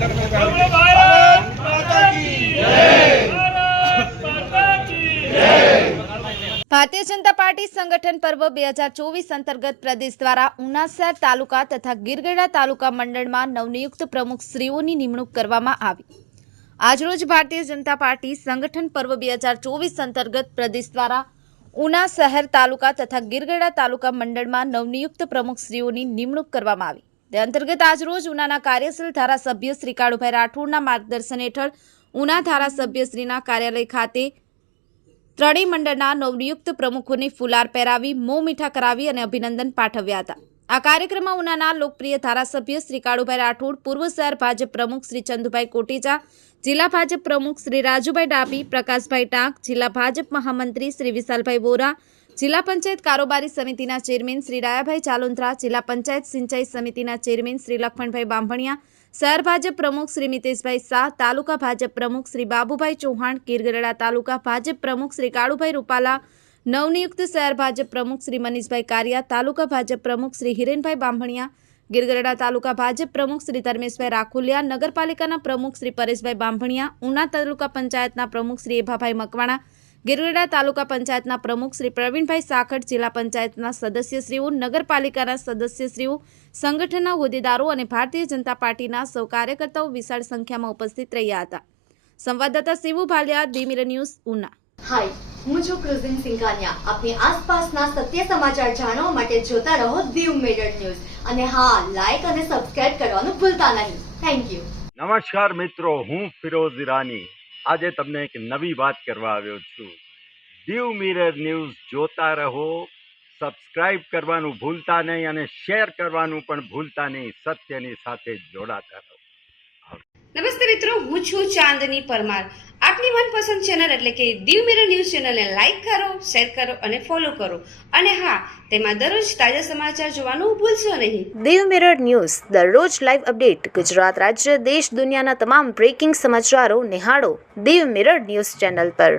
Bharatiya Janata party સંગઠન પર્વ 2024 અંતર્ગત પ્રદેશ દ્વારા ઉના શહેર તાલુકા તથા ગીરગઢડા તાલુકા મંડળમાં નવનિયુક્ત પ્રમુખ શ્રીઓની નિમણૂક કરવામાં આવી। આજરોજ ભારતીય જનતા પાર્ટી સંગઠન પર્વ 2024 અંતર્ગત પ્રદેશ દ્વારા ઉના શહેર તાલુકા તથા ગીરગઢડા તાલુકા મંડળમાં નવનિયુક્ત પ્રમુખ શ્રીઓની નિમણૂક કરવામાં આવી। તે અંતર્ગત આજરોજ ઉનાના કાર્યશીલ ધારાસભ્ય શ્રી કાળુભાઈ રાઠોડના માર્ગદર્શન હેઠળ ઉના ધારાસભ્યશ્રીના કાર્યાલય ખાતે ત્રણેય મંડળના નવનિયુક્ત પ્રમુખોને ફુલાર પહેરાવી મોં મીઠા કરાવી અને અભિનંદન પાઠવ્યા હતા। આ કાર્યક્રમમાં ઉનાના લોકપ્રિય ધારાસભ્ય શ્રી કાળુભાઈ રાઠોડ, પૂર્વ શહેર ભાજપ પ્રમુખ શ્રી ચંદુભાઈ કોટેચા, જિલ્લા ભાજપ પ્રમુખ શ્રી રાજુભાઈ ડાભી, પ્રકાશભાઈ ટાંક, જિલ્લા ભાજપ મહામંત્રી શ્રી વિશાલભાઈ બોરા, જિલ્લા પંચાયત કારોબારી સમિતિના ચેરમેન શ્રી રાયાભાઈ ચાલોન્દ્રા, જિલ્લા પંચાયત સિંચાઈ સમિતિના ચેરમેન શ્રી લખમણભાઈ બાંભણિયા, શહેર ભાજપ પ્રમુખ શ્રી મિતેશભાઈ શાહ, તાલુકા ભાજપ પ્રમુખ શ્રી બાબુભાઈ ચૌહાણ, ગીરગઢડા તાલુકા ભાજપ પ્રમુખ શ્રી કાળુભાઈ રૂપાલા, નવનિયુક્ત શહેર ભાજપ પ્રમુખ શ્રી મનીષભાઈ કારિયા, તાલુકા ભાજપ પ્રમુખ શ્રી હિરેનભાઈ બાંભણિયા, ગીરગઢડા તાલુકા ભાજપ પ્રમુખ શ્રી ધર્મેશભાઈ રાખોલિયા, નગરપાલિકાના પ્રમુખ શ્રી પરેશભાઈ બાંભણિયા, ઉના તાલુકા પંચાયતના પ્રમુખ શ્રી એભાભાઈ મકવાણા, ગીરગઢડા તાલુકા પંચાયતના પ્રમુખ શ્રી પ્રવીણભાઈ સાખટ, જિલ્લા પંચાયતના સદસ્યશ્રીઓ, નગરપાલિકાના સદસ્યશ્રીઓ, સંગઠનના હોદ્દેદારો અને ભારતીય જનતા પાર્ટીના સૌ કાર્યકર્તાઓ વિશાળ સંખ્યામાં ઉપસ્થિત રહ્યા હતા। સંવાદદાતા Shivu Bhaliya, the mirror news, Una. Hi, હું છું ક્રુઝિન સિંઘાનિયા। આપની આસપાસના સત્ય સમાચાર જાણવા માટે જોતા રહો ધી મિરર ન્યૂઝ અને હા, લાઈક અને સબસ્ક્રાઇબ કરવાનું ભૂલતા નહીં। Thank you. નમસ્કાર મિત્રો, હું ફિરોઝ ઈરાની આજે તમને એક નવી વાત કરવા આવ્યો છું। ધી મિરર ન્યૂઝ જોતા રહો, સબસ્ક્રાઇબ કરવાનું ભૂલતા નહીં અને શેર કરવાનું પણ ભૂલતા નહીં। સત્યની સાથે જોડાતા રહો। નમસ્તે મિત્રો, હું છું ચાંદની પરમાર। આપની મનપસંદ ચેનલ એટલે કે ધી મિરર ન્યૂઝ ચેનલને લાઈક કરો, શેર કરો અને ફોલો કરો અને હા, તેમાં દરરોજ તાજા સમાચાર જોવાનું ભૂલશો નહીં। ધી મિરર ન્યૂઝ દરરોજ લાઈવ અપડેટ, ગુજરાત રાજ્ય, દેશ, દુનિયાના તમામ બ્રેકિંગ સમાચારો નિહાળો ધી મિરર ન્યૂઝ ચેનલ પર।